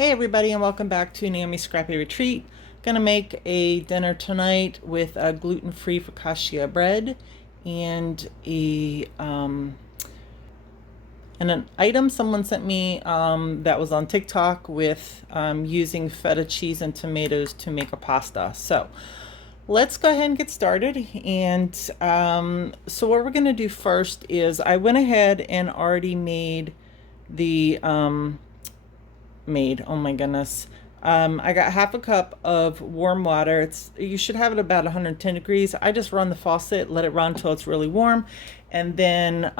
Hey everybody, and welcome back to Naomi's Scrappy Retreat. Gonna make a dinner tonight with a gluten-free focaccia bread and an item someone sent me that was on TikTok with using feta cheese and tomatoes to make a pasta. So let's go ahead and get started. And so what we're gonna do first is I went ahead and already made the oh my goodness. I got half a cup of warm water. You should have it about 110 degrees. I just run the faucet, let it run until it's really warm, and then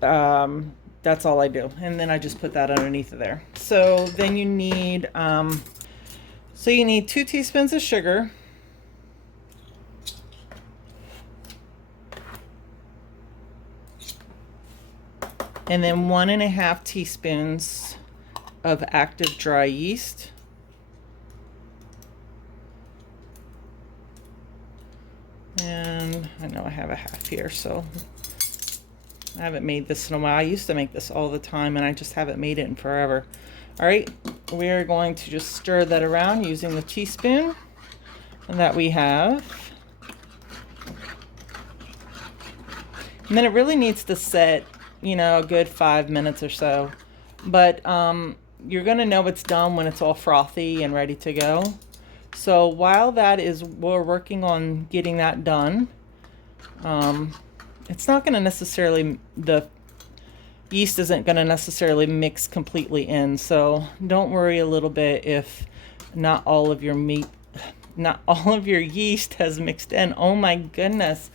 that's all I do. And then I just put that underneath of there. So then you need 2 teaspoons of sugar. And then 1.5 teaspoons of active dry yeast. And I know I have a half here, so I haven't made this in a while. I used to make this all the time, and I just haven't made it in forever. All right, we are going to just stir that around using the teaspoon that we have. And then it really needs to set, a good 5 minutes or so. But you're going to know it's done when it's all frothy and ready to go. So while we're working on getting that done, it's not going to necessarily, the yeast isn't going to necessarily mix completely in. So don't worry a little bit if not all of your yeast has mixed in. Oh my goodness.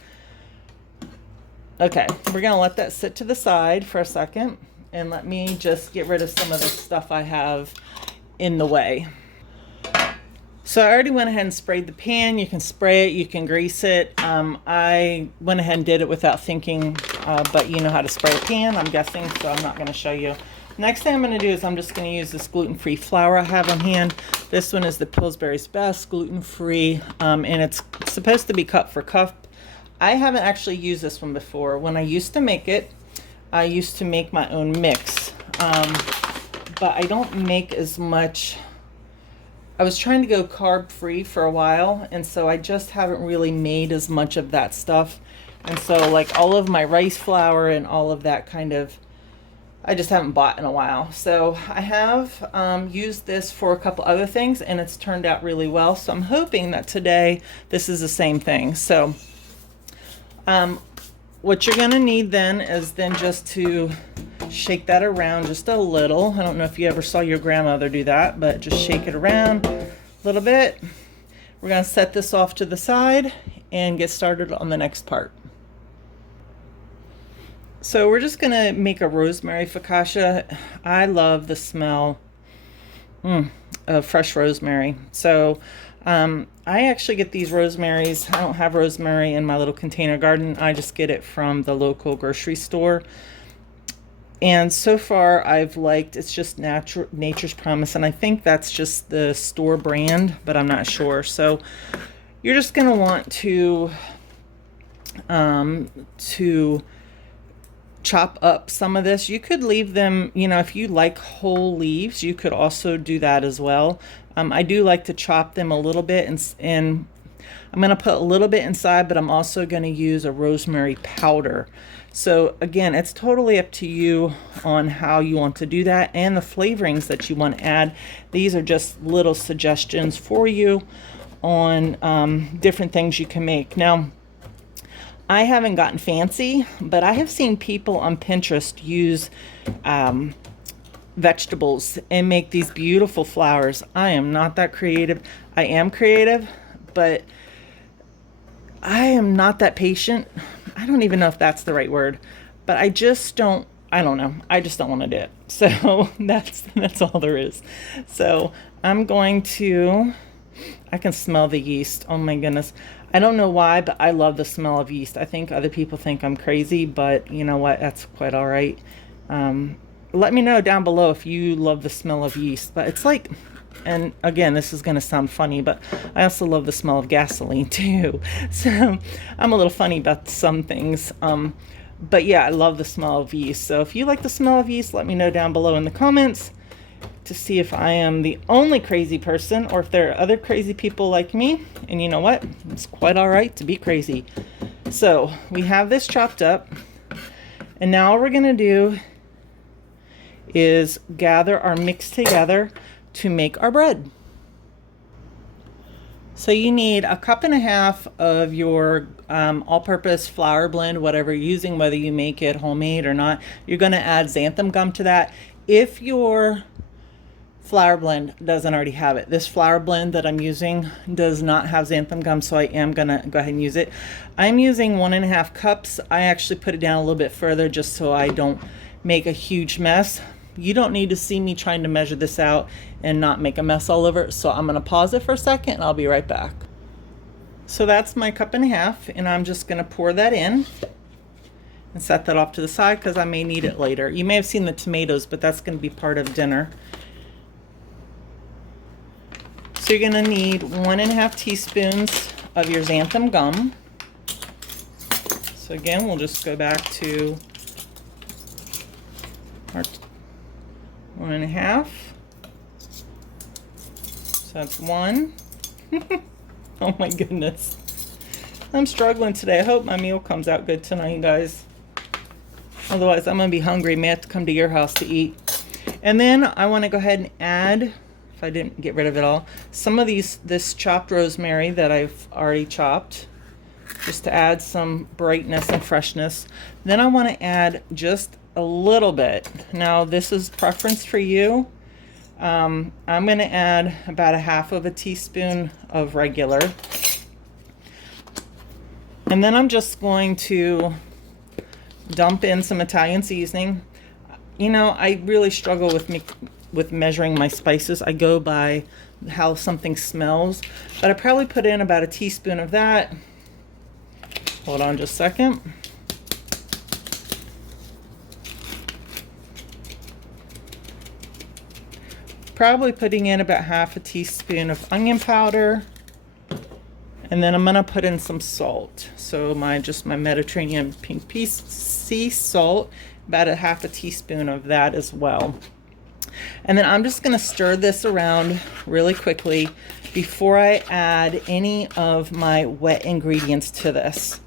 Okay, we're going to let that sit to the side for a second. And let me just get rid of some of the stuff I have in the way. So I already went ahead and sprayed the pan. You can spray it, you can grease it. I went ahead and did it without thinking, but you know how to spray a pan, I'm guessing, so I'm not going to show you. Next thing I'm going to do is I'm just going to use this gluten-free flour I have on hand. This one is the Pillsbury's Best gluten-free, and it's supposed to be cut for cup. I haven't actually used this one before. When I used to make it, I used to make my own mix, but I don't make as much. I was trying to go carb free for a while, and so I just haven't really made as much of that stuff. And so like all of my rice flour and all of that I just haven't bought in a while. So I have used this for a couple other things, and it's turned out really well. So I'm hoping that today this is the same thing. So what you're going to need then is just to shake that around just a little. I don't know if you ever saw your grandmother do that, but just shake it around a little bit. We're going to set this off to the side and get started on the next part. So we're just going to make a rosemary focaccia. I love the smell of fresh rosemary. So I actually get these rosemaries. I don't have rosemary in my little container garden. I just get it from the local grocery store. And so far I've liked, it's just Nature's Promise. And I think that's just the store brand, but I'm not sure. So you're just going to want to chop up some of this. You could leave them, if you like whole leaves, you could also do that as well. I do like to chop them a little bit, and I'm going to put a little bit inside, but I'm also going to use a rosemary powder. So again, it's totally up to you on how you want to do that and the flavorings that you want to add. These are just little suggestions for you on different things you can make. Now, I haven't gotten fancy, but I have seen people on Pinterest use vegetables and make these beautiful flowers. I am not that creative. I am creative, but I am not that patient. I don't even know if that's the right word, but I don't know. I just don't want to do it. So that's all there is. So I can smell the yeast. Oh my goodness. I don't know why, but I love the smell of yeast. I think other people think I'm crazy, but you know what? That's quite all right. Let me know down below if you love the smell of yeast. But it's like, and again, this is going to sound funny, but I also love the smell of gasoline too. So I'm a little funny about some things. But yeah, I love the smell of yeast. So if you like the smell of yeast, let me know down below in the comments. to see if I am the only crazy person or if there are other crazy people like me. And you know what? It's quite all right to be crazy. So we have this chopped up. And now all we're going to do is gather our mix together to make our bread. So you need a cup and a half of your all-purpose flour blend, whatever you're using, whether you make it homemade or not. You're going to add xanthan gum to that. If your flour blend doesn't already have it, this flour blend that I'm using does not have xanthan gum, so I am going to go ahead and use it. I'm using 1.5 cups. I actually put it down a little bit further just so I don't make a huge mess. You don't need to see me trying to measure this out and not make a mess all over. So I'm going to pause it for a second and I'll be right back. So that's my cup and a half, and I'm just going to pour that in and set that off to the side because I may need it later. You may have seen the tomatoes, but that's going to be part of dinner. So you're going to need 1.5 teaspoons of your xanthan gum. So again, we'll just go back to our 1.5. So that's 1. Oh my goodness. I'm struggling today. I hope my meal comes out good tonight, guys. Otherwise, I'm going to be hungry. May have to come to your house to eat. And then I want to go ahead and add, if I didn't get rid of it all, some of this chopped rosemary that I've already chopped, just to add some brightness and freshness. Then I want to add just a little bit. Now this is preference for you. I'm going to add about 1/2 teaspoon of regular. And then I'm just going to dump in some Italian seasoning. You know, I really struggle with measuring my spices. I go by how something smells, but I probably put in about 1 teaspoon of that. Hold on just a second. Probably putting in about 1/2 teaspoon of onion powder. And then I'm gonna put in some salt. So my Mediterranean pink sea salt, about 1/2 teaspoon of that as well. And then I'm just gonna stir this around really quickly before I add any of my wet ingredients to this.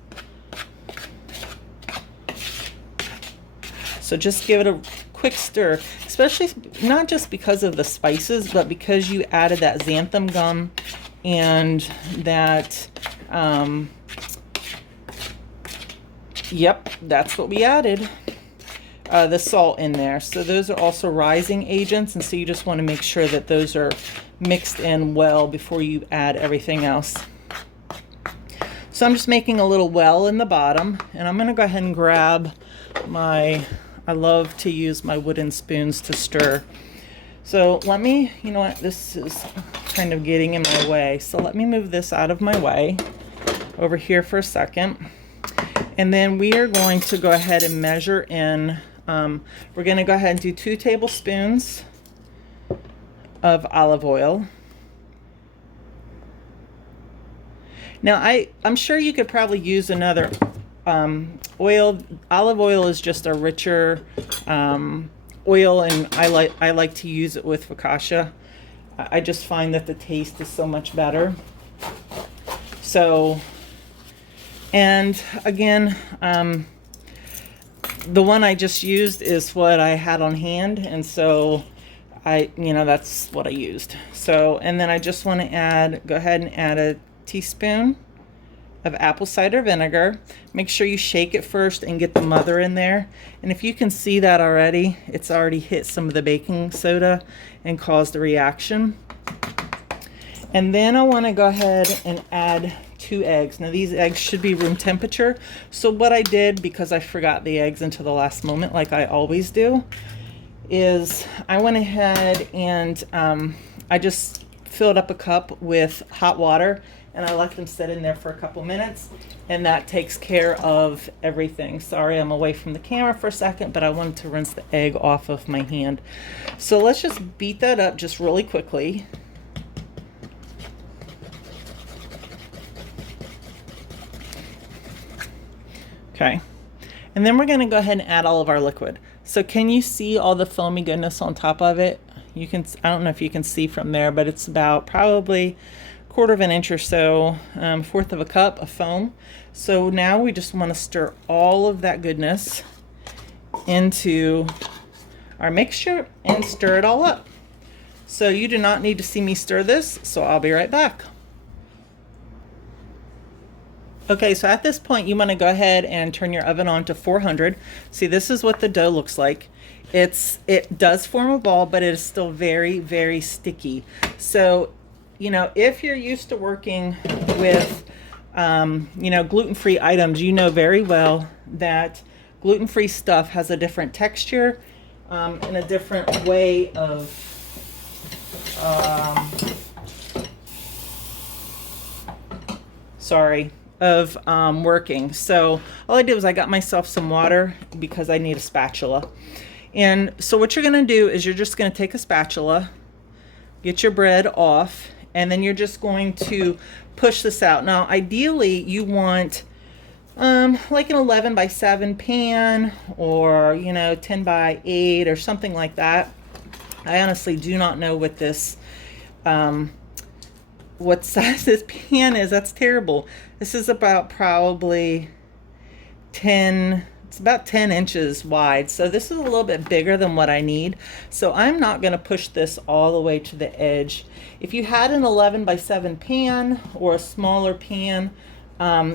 So just give it a quick stir, especially not just because of the spices, but because you added that xanthan gum and that, yep, that's what we added, the salt in there. So those are also rising agents, and so you just want to make sure that those are mixed in well before you add everything else. So I'm just making a little well in the bottom, and I'm going to go ahead and grab I love to use my wooden spoons to stir. So let me, you know what, this is kind of getting in my way. So let me move this out of my way over here for a second. And then we are going to go ahead and measure in, we're going to go ahead and do 2 tablespoons of olive oil. Now I'm sure you could probably use another oil. Olive oil is just a richer oil, and I like to use it with focaccia. I just find that the taste is so much better. So, and again, the one I just used is what I had on hand, and so that's what I used. So, and then I just want to go ahead and add 1 teaspoon of apple cider vinegar. Make sure you shake it first and get the mother in there. And if you can see that already, it's already hit some of the baking soda and caused a reaction. And then I want to go ahead and add 2 eggs. Now these eggs should be room temperature. So what I did, because I forgot the eggs until the last moment like I always do, is I went ahead and I just filled up a cup with hot water, and I let them sit in there for a couple minutes, and that takes care of everything. Sorry, I'm away from the camera for a second, but I wanted to rinse the egg off of my hand. So let's just beat that up just really quickly. Okay, and then we're gonna go ahead and add all of our liquid. So can you see all the foamy goodness on top of it? You can, I don't know if you can see from there, but it's about probably 1/4 of an inch or so, 1/4 of a cup of foam. So now we just want to stir all of that goodness into our mixture and stir it all up. So you do not need to see me stir this, so I'll be right back. Okay, so at this point you want to go ahead and turn your oven on to 400. See, this is what the dough looks like. It does form a ball, but it is still very, very sticky. So, you know, if you're used to working with, you know, gluten-free items, you know very well that gluten-free stuff has a different texture and a different way of working. So all I did was I got myself some water because I need a spatula. And so what you're going to do is you're just going to take a spatula, get your bread off, and then you're just going to push this out. Now ideally you want like an 11 by 7 pan, or, you know, 10 by 8 or something like that. I honestly do not know what this what size this pan is. That's terrible. This is about probably 10, it's about 10 inches wide. So this is a little bit bigger than what I need. So I'm not going to push this all the way to the edge. If you had an 11 by 7 pan or a smaller pan,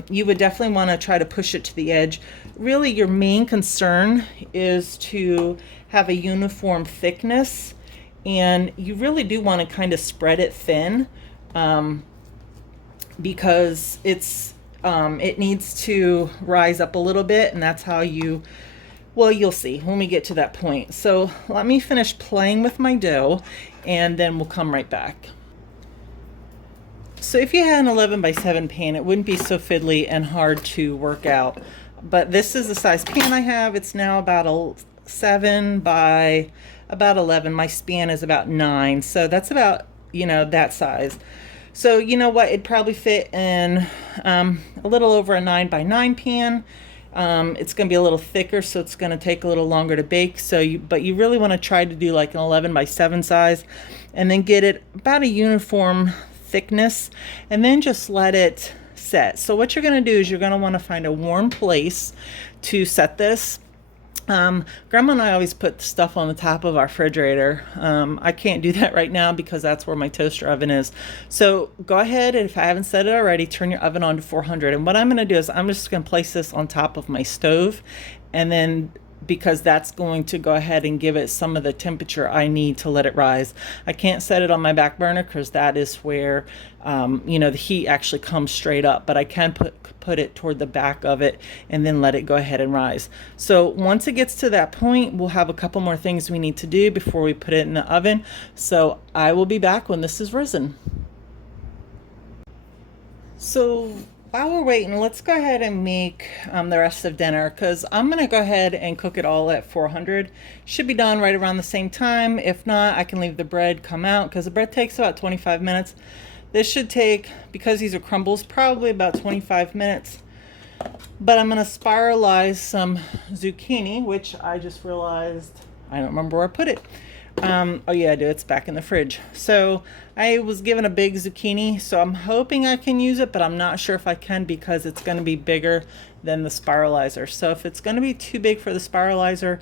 you would definitely want to try to push it to the edge. Really, your main concern is to have a uniform thickness, and you really do want to kind of spread it thin, because it needs to rise up a little bit, and that's how you, well, you'll see when we get to that point. So let me finish playing with my dough and then we'll come right back. So if you had an 11 by 7 pan, it wouldn't be so fiddly and hard to work out. But this is the size pan I have. It's now about a 7 by about 11. My span is about 9. So that's about, you know, that size. So you know what, it'd probably fit in a little over a 9 by 9 pan. It's going to be a little thicker, so it's going to take a little longer to bake. But you really want to try to do like an 11 by 7 size, and then get it about a uniform thickness, and then just let it set. So what you're going to do is you're going to want to find a warm place to set this. Grandma and I always put stuff on the top of our refrigerator. I can't do that right now because that's where my toaster oven is. So go ahead, and if I haven't said it already, turn your oven on to 400. And what I'm going to do is I'm just going to place this on top of my stove, and then because that's going to go ahead and give it some of the temperature I need to let it rise. I can't set it on my back burner because that is where you know, the heat actually comes straight up, but I can put it toward the back of it and then let it go ahead and rise. So once it gets to that point, we'll have a couple more things we need to do before we put it in the oven. So I will be back when this is risen. So while we're waiting, let's go ahead and make the rest of dinner, because I'm going to go ahead and cook it all at 400. Should be done right around the same time. If not, I can leave the bread come out, because the bread takes about 25 minutes. This should take, because these are crumbles, probably about 25 minutes. But I'm going to spiralize some zucchini, which I just realized I don't remember where I put it. Oh yeah, I do. It's back in the fridge. So I was given a big zucchini, so I'm hoping I can use it, but I'm not sure if I can because it's going to be bigger than the spiralizer. So if it's going to be too big for the spiralizer,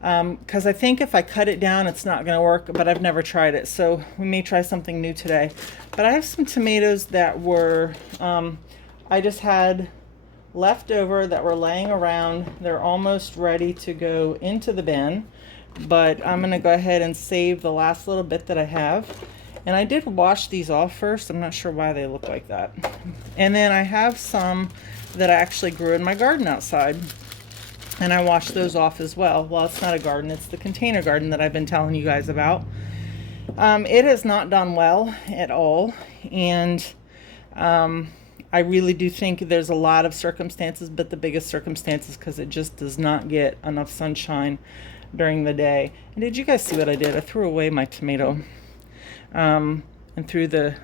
because I think if I cut it down, it's not going to work, but I've never tried it. So we may try something new today. But I have some tomatoes that were, I just had left over that were laying around. They're almost ready to go into the bin, but I'm going to go ahead and save the last little bit that I have. And I did wash these off first. I'm not sure why they look like that. And then I have some that I actually grew in my garden outside, and I washed those off as well. Well, it's not a garden, it's the container garden that I've been telling you guys about. It has not done well at all, and I really do think there's a lot of circumstances, but the biggest circumstance is because it just does not get enough sunshine during the day. And did you guys see what I did? I threw away my tomato and threw the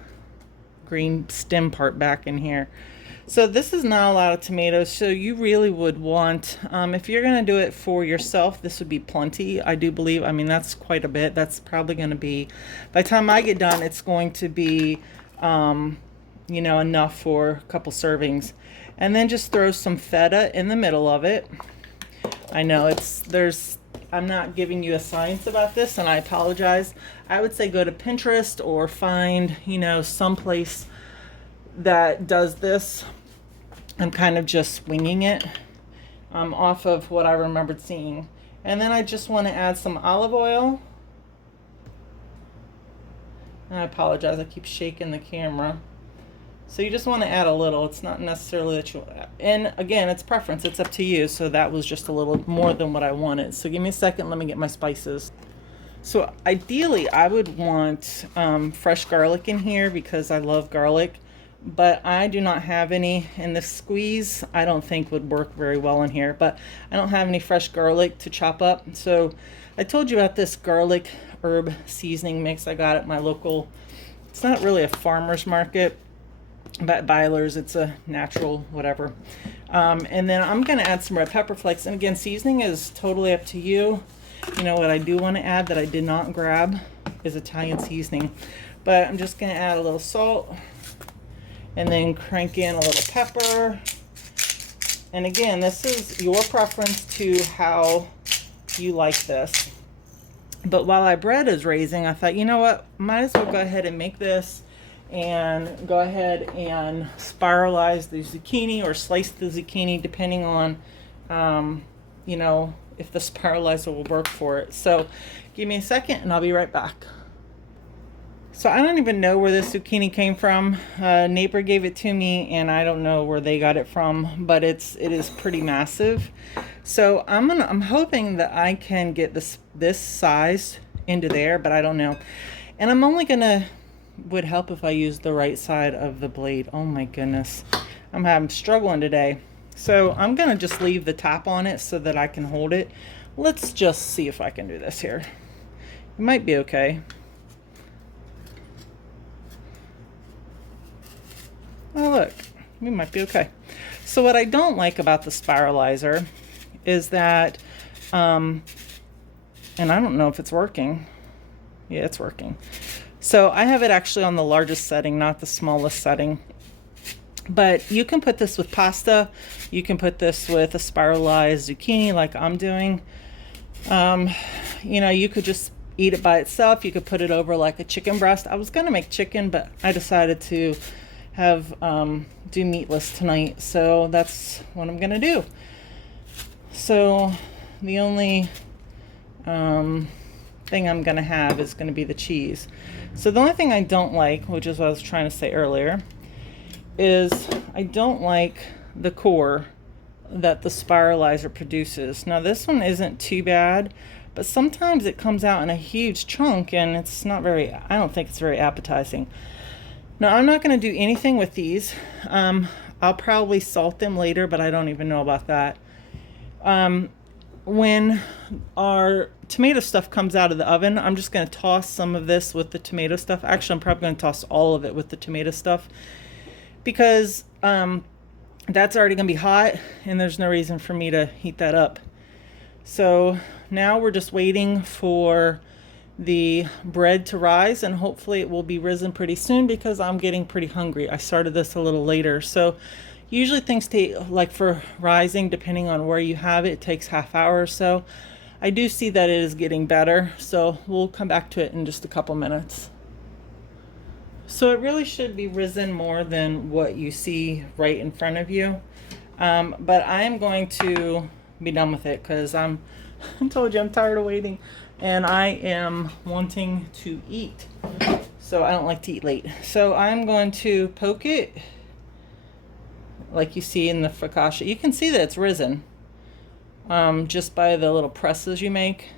green stem part back in here. So this is not a lot of tomatoes, so you really would want, if you're going to do it for yourself, this would be plenty, I do believe. I mean, that's quite a bit. That's probably going to be, by the time I get done, it's going to be, you know, enough for a couple servings. And then just throw some feta in the middle of it. I know I'm not giving you a science about this, and I apologize. I would say go to Pinterest or find, you know, someplace that does this. I'm kind of just winging it off of what I remembered seeing. And then I just want to add some olive oil. And I apologize, I keep shaking the camera. So you just want to add a little. It's not necessarily that you, and again, it's preference, it's up to you. So that was just a little more than what I wanted. So give me a second, let me get my spices. So ideally, I would want fresh garlic in here because I love garlic. But I do not have any, and the squeeze I don't think would work very well in here, but I don't have any fresh garlic to chop up. So I told you about this garlic herb seasoning mix I got at my local, it's not really a farmer's market, but Byler's, it's a natural whatever. And then I'm going to add some red pepper flakes, and again, seasoning is totally up to you. You know what I do want to add that I did not grab is Italian seasoning, but I'm just going to add a little salt. And then crank in a little pepper. And again, this is your preference to how you like this. But while our bread is raising, I thought, you know what, might as well go ahead and make this and go ahead and spiralize the zucchini or slice the zucchini depending on, you know, if the spiralizer will work for it. So give me a second and I'll be right back. So I don't even know where this zucchini came from. A neighbor gave it to me and I don't know where they got it from, but it is pretty massive. So I'm hoping that I can get this size into there, but I don't know. And I'm only gonna, would help if I use the right side of the blade. Oh my goodness. I'm struggling today. So I'm gonna just leave the top on it so that I can hold it. Let's just see if I can do this here. It might be okay. Oh look, we might be okay. So what I don't like about the spiralizer is that, and I don't know if it's working. Yeah, it's working. So I have it actually on the largest setting, not the smallest setting. But you can put this with pasta. You can put this with a spiralized zucchini like I'm doing. You know, you could just eat it by itself. You could put it over like a chicken breast. I was gonna make chicken, but I decided to have do meatless tonight, so that's what I'm gonna do. So the only thing I'm gonna have is gonna be the cheese. So the only thing I don't like, which is what I was trying to say earlier, is I don't like the core that the spiralizer produces. Now this one isn't too bad, but sometimes it comes out in a huge chunk and it's not very, I don't think it's very appetizing. Now I'm not going to do anything with these. I'll probably salt them later, but I don't even know about that. When our tomato stuff comes out of the oven, I'm just going to toss some of this with the tomato stuff. Actually, I'm probably going to toss all of it with the tomato stuff because that's already going to be hot and there's no reason for me to heat that up. So now we're just waiting for the bread to rise, and hopefully it will be risen pretty soon because I'm getting pretty hungry. I started this a little later, so usually things take, like for rising, depending on where you have it, it takes half hour or so. I do see that it is getting better, so we'll come back to it in just a couple minutes. So it really should be risen more than what you see right in front of you, but I am going to be done with it because I told you I'm tired of waiting. And I am wanting to eat, so I don't like to eat late. So I'm going to poke it like you see in the focaccia. You can see that it's risen just by the little presses you make,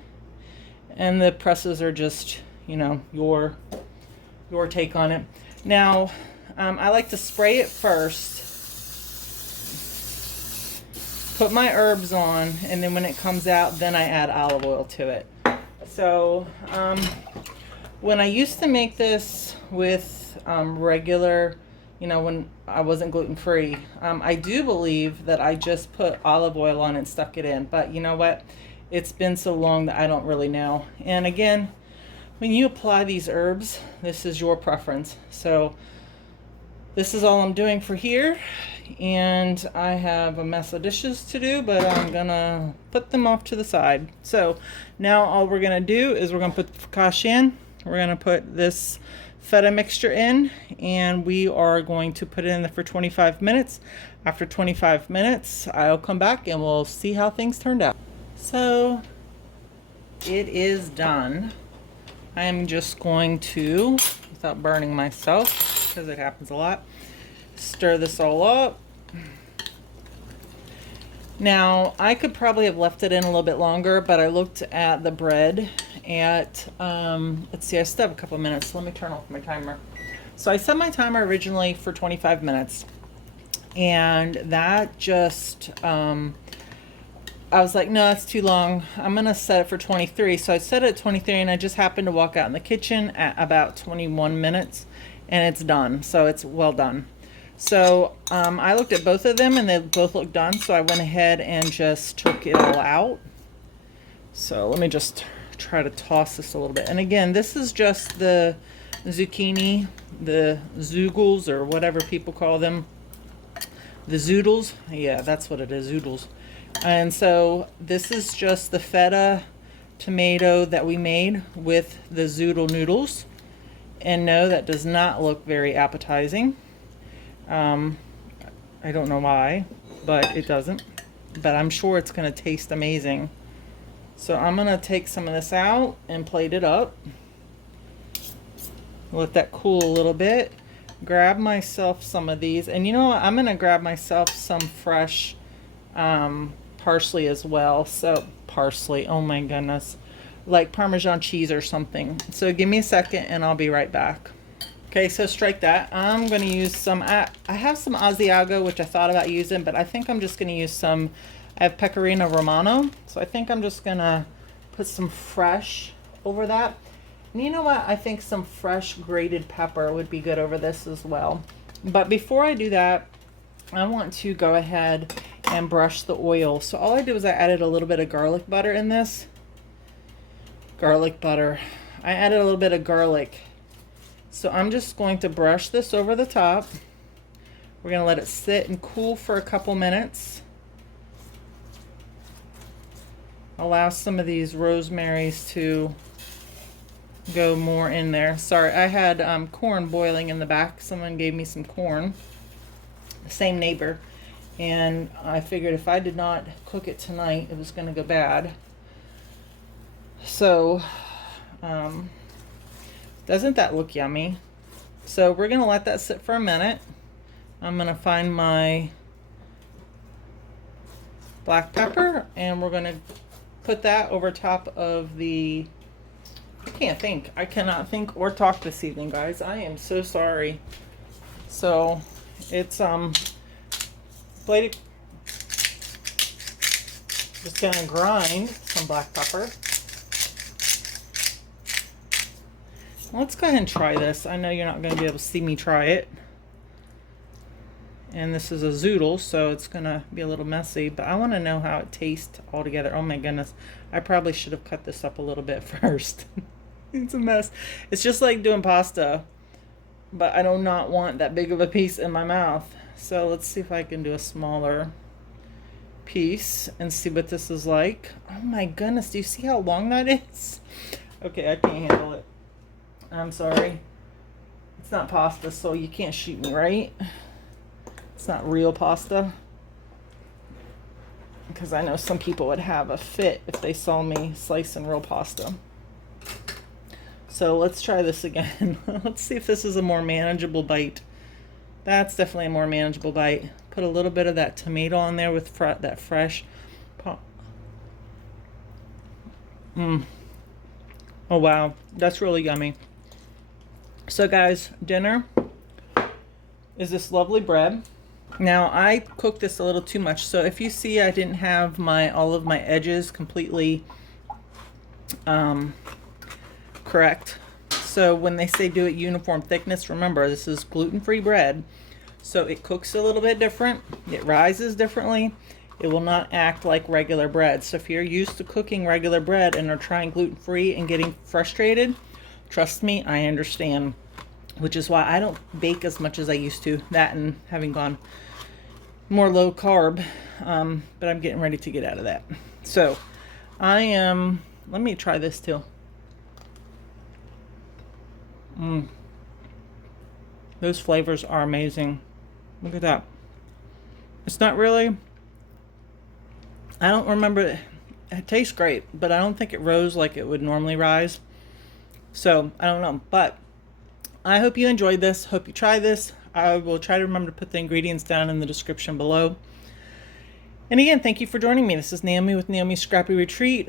and the presses are just, you know, your take on it. Now I like to spray it first, put my herbs on, and then when it comes out, then I add olive oil to it. So when I used to make this with regular, you know, when I wasn't gluten-free. I do believe that I just put olive oil on it and stuck it in, but you know what? It's been so long that I don't really know. And again, when you apply these herbs, this is your preference. So this is all I'm doing for here, and I have a mess of dishes to do, but I'm gonna put them off to the side. So now all we're gonna do is we're gonna put the focaccia in. We're gonna put this feta mixture in, and we are going to put it in there for 25 minutes. After 25 minutes, I'll come back and we'll see how things turned out. So it is done. I am just going to, without burning myself, because it happens a lot, stir this all up. Now, I could probably have left it in a little bit longer, but I looked at the bread at, let's see, I still have a couple of minutes. Let me turn off my timer. So I set my timer originally for 25 minutes, and that just, I was like, no, that's too long. I'm going to set it for 23. So I set it at 23, and I just happened to walk out in the kitchen at about 21 minutes, and it's done. So it's well done. So I looked at both of them, and they both looked done. So I went ahead and just took it all out. So let me just try to toss this a little bit. And again, this is just the zucchini, the Zoodles, or whatever people call them. The Zoodles. Yeah, that's what it is, Zoodles. And so this is just the feta tomato that we made with the Zoodle noodles. And no, that does not look very appetizing. I don't know why, but it doesn't. But I'm sure it's going to taste amazing. So I'm going to take some of this out and plate it up. Let that cool a little bit. Grab myself some of these. And you know what? I'm going to grab myself some fresh parsley as well. So parsley, oh my goodness. Like Parmesan cheese or something. So give me a second and I'll be right back. Okay, so strike that. I'm going to use some, I have some Asiago, which I thought about using, but I think I'm just going to use some, I have Pecorino Romano. So I think I'm just going to put some fresh over that. And you know what? I think some fresh grated pepper would be good over this as well. But before I do that, I want to go ahead and brush the oil. So all I did was I added a little bit of garlic butter in this. Garlic butter. I added a little bit of garlic. So I'm just going to brush this over the top. We're going to let it sit and cool for a couple minutes. Allow some of these rosemaries to go more in there. Sorry, I had corn boiling in the back. Someone gave me some corn. The same neighbor. And I figured if I did not cook it tonight, it was going to go bad. So, doesn't that look yummy? So we're going to let that sit for a minute. I'm going to find my black pepper, and we're going to put that over top of the, I cannot think or talk this evening, guys. I am so sorry. So it's just going to grind some black pepper. Let's go ahead and try this. I know you're not going to be able to see me try it. And this is a Zoodle, so it's going to be a little messy. But I want to know how it tastes all together. Oh my goodness. I probably should have cut this up a little bit first. It's a mess. It's just like doing pasta. But I do not want that big of a piece in my mouth. So let's see if I can do a smaller piece and see what this is like. Oh my goodness. Do you see how long that is? Okay, I can't handle it. I'm sorry. It's not pasta, so you can't shoot me, right? It's not real pasta. Because I know some people would have a fit if they saw me slicing real pasta. So let's try this again. Let's see if this is a more manageable bite. That's definitely a more manageable bite. Put a little bit of that tomato on there with that fresh. Oh wow, that's really yummy. So guys, dinner is this lovely bread. Now I cooked this a little too much, so if you see I didn't have all of my edges completely correct. So when they say do it uniform thickness, remember this is gluten-free bread. So it cooks a little bit different. It rises differently. It will not act like regular bread. So if you're used to cooking regular bread and are trying gluten-free and getting frustrated, trust me, I understand. Which is why I don't bake as much as I used to. That and having gone more low carb. But I'm getting ready to get out of that. So let me try this too. Those flavors are amazing. Look at that. It's not really, I don't remember, it tastes great, but I don't think it rose like it would normally rise. So I don't know, but I hope you enjoyed this. Hope you try this. I will try to remember to put the ingredients down in the description below. And again, thank you for joining me. This is Naomi with Naomi's Scrappy Retreat.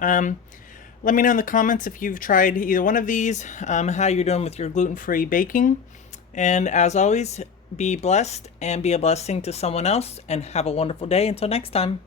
Let me know in the comments if you've tried either one of these, how you're doing with your gluten-free baking. And as always, be blessed and be a blessing to someone else, and have a wonderful day. Until next time.